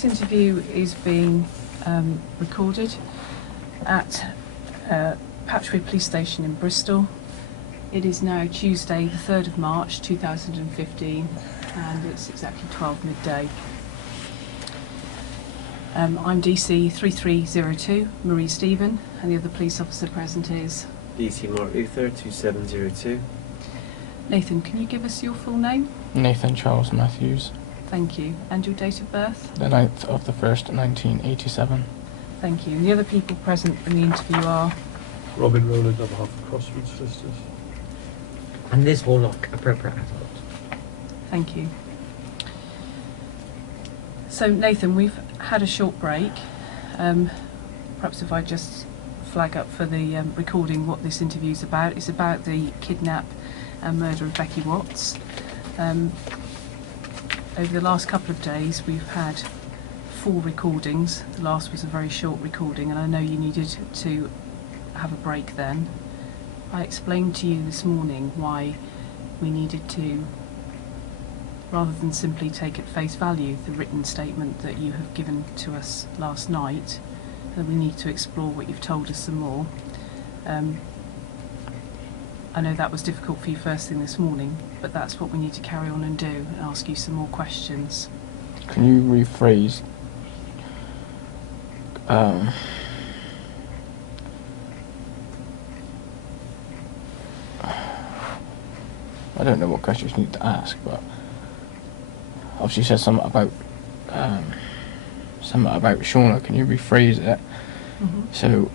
this interview is being recorded at Patchway Police Station in Bristol. It is now Tuesday, the 3rd of March 2015, and it's exactly 12 midday. I'm DC 3302, Marie Stephen, and the other police officer present is DC Mark Uther 2702. Nathan. Can you give us your full name? Nathan Charles Matthews. Thank you. And your date of birth? The 9th of the 1st, 1987. Thank you. And the other people present in the interview are? Robin Rowland on behalf of Crossroads Solicitors. And Liz Warlock, appropriate adult. Thank you. So Nathan, we've had a short break. Perhaps if I just flag up for the recording what this interview is about. It's about the kidnap and murder of Becky Watts. Over the last couple of days we've had 4 recordings. The last was a very short recording, and I know you needed to have a break then. I explained to you this morning why we needed to, rather than simply take at face value the written statement that you have given to us last night, that we need to explore what you've told us some more. I know that was difficult for you first thing this morning, but that's what we need to carry on and do, and ask you some more questions. Can you rephrase? I don't know what questions you need to ask, but obviously you said something about Shauna. Can you rephrase it? Mm-hmm. So,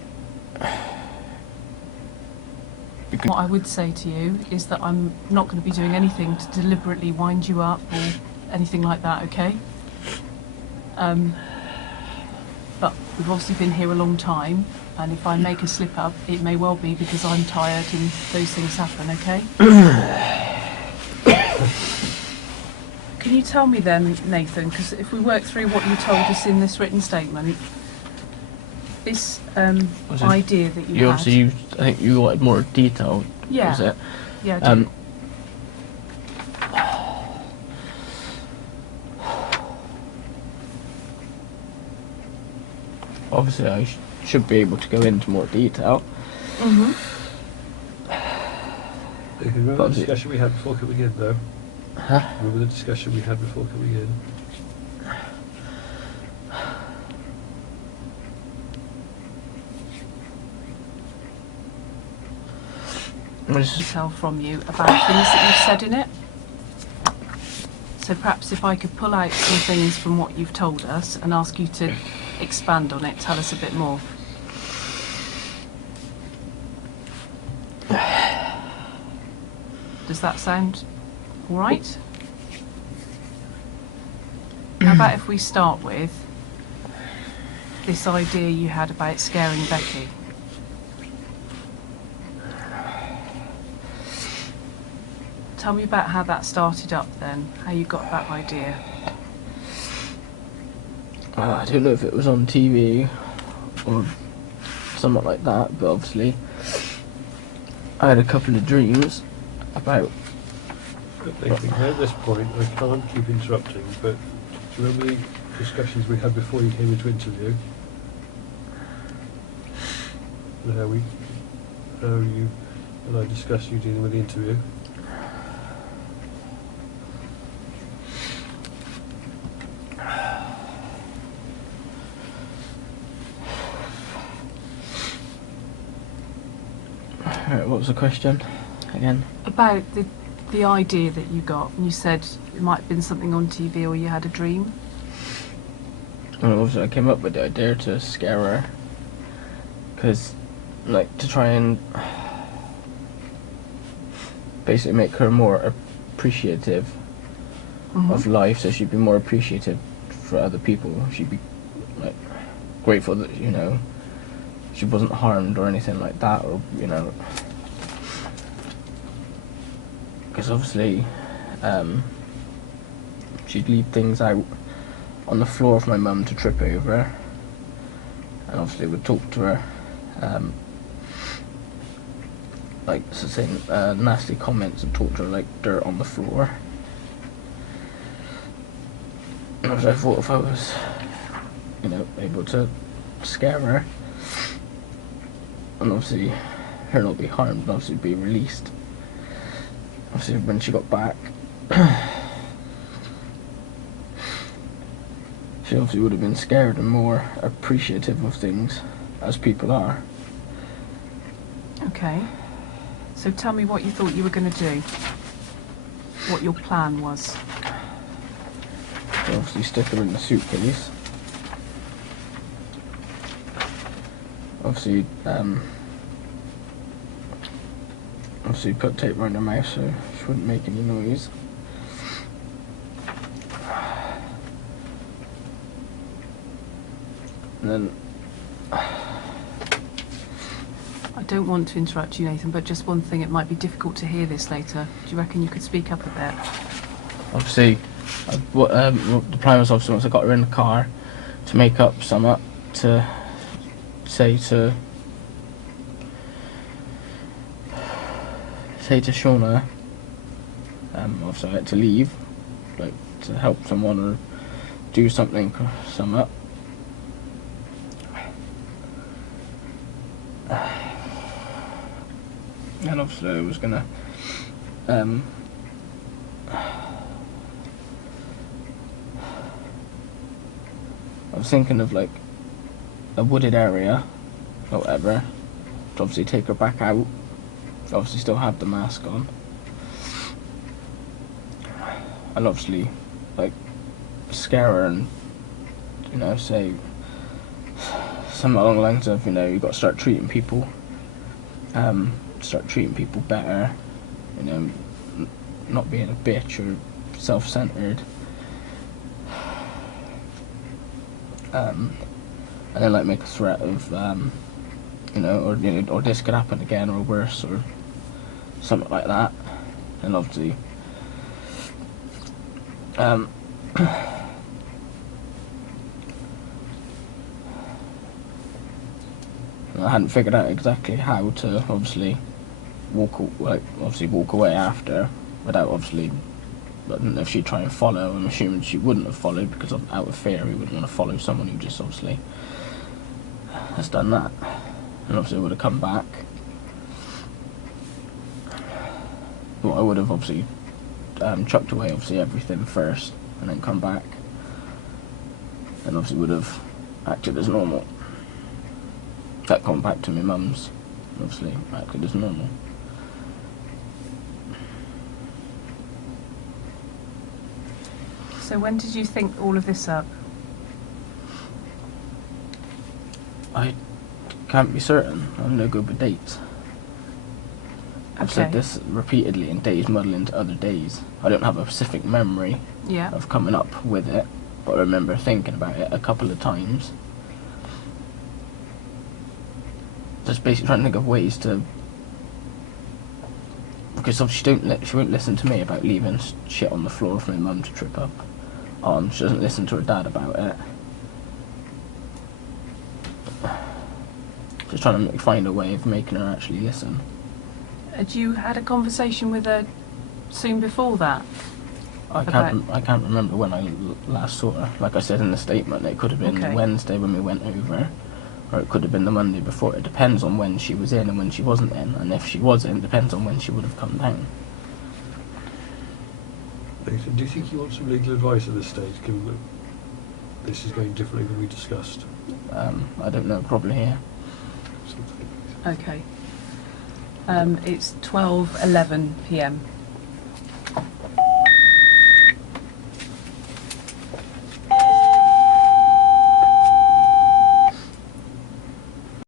what I would say to you is that I'm not going to be doing anything to deliberately wind you up or anything like that, okay? But we've obviously been here a long time, and if I make a slip up, it may well be because I'm tired and those things happen, okay? Can you tell me then, Nathan, because if we work through what you told us in this written statement, this idea that you had... obviously, I think you wanted more detail, yeah. was it? Yeah, I do. Obviously, I should be able to go into more detail. Mm-hmm. Remember the discussion we had before coming in, though? Huh? Remember the discussion we had before coming in? Tell from you about things that you've said in it. So perhaps if I could pull out some things from what you've told us and ask you to expand on it, tell us a bit more. Does that sound all right? How about if we start with this idea you had about scaring Becky? Tell me about how that started up then, how you got that idea. I don't know if it was on TV or something like that, but obviously I had a couple of dreams about... I think at this point, I can't keep interrupting, but do you remember the discussions we had before you came into interview? And how you and I discussed you dealing with the interview? What was the question again? About the idea that you got, and you said it might have been something on TV or you had a dream. Well, obviously I came up with the idea to scare her, because, like, to try and basically make her more appreciative of life, so she'd be more appreciative for other people. She'd be, like, grateful that, you know, she wasn't harmed or anything like that, or, you know, because obviously she'd leave things out on the floor for my mum to trip over, and obviously would talk to her, like, so saying nasty comments and talk to her like dirt on the floor. And I thought if I was you know, able to scare her, and obviously her not be harmed, and obviously be released. Obviously when she got back, she obviously would have been scared and more appreciative of things, as people are. Okay. So tell me what you thought you were going to do. What your plan was. So obviously stick her in the suitcase. Obviously, put tape around her mouth so she wouldn't make any noise. And then I don't want to interrupt you, Nathan, but just one thing, it might be difficult to hear this later. Do you reckon you could speak up a bit? obviously, the plan was obviously once I got her in the car to make up some to say to Shauna, obviously I had to leave, like to help someone or do something, some. And obviously I was gonna I was thinking of like a wooded area or whatever to obviously take her back out, obviously still have the mask on, and obviously like scare her and, you know, say something along the lines of, you know, you've got to start treating people better, you know, not being a bitch or self-centered, and then like make a threat of, you know, or this could happen again or worse or something like that, and obviously I hadn't figured out exactly how to obviously walk away after without obviously. I don't know if she'd try and follow. I'm assuming she wouldn't have followed because out of fear we wouldn't want to follow someone who just obviously has done that, and obviously would have come back. But I would have obviously chucked away obviously everything first and then come back, and obviously would have acted as normal. Kept going back to my mum's, obviously acted as normal. So when did you think all of this up? I can't be certain. I'm no good with dates. I've said this repeatedly, and days muddle into other days. I don't have a specific memory of coming up with it, but I remember thinking about it a couple of times. Just basically trying to think of ways to, because obviously she won't listen to me about leaving shit on the floor for my mum to trip up on. She doesn't listen to her dad about it. Just trying to find a way of making her actually listen. Had you had a conversation with her soon before that? I can't remember when I last saw her. Like I said in the statement, it could have been Wednesday when we went over, or it could have been the Monday before. It depends on when she was in and when she wasn't in, and if she was in, depends on when she would have come down. Nathan, do you think you want some legal advice at this stage, given that this is going differently than we discussed? I don't know, probably here. Okay. It's 12:11 p.m.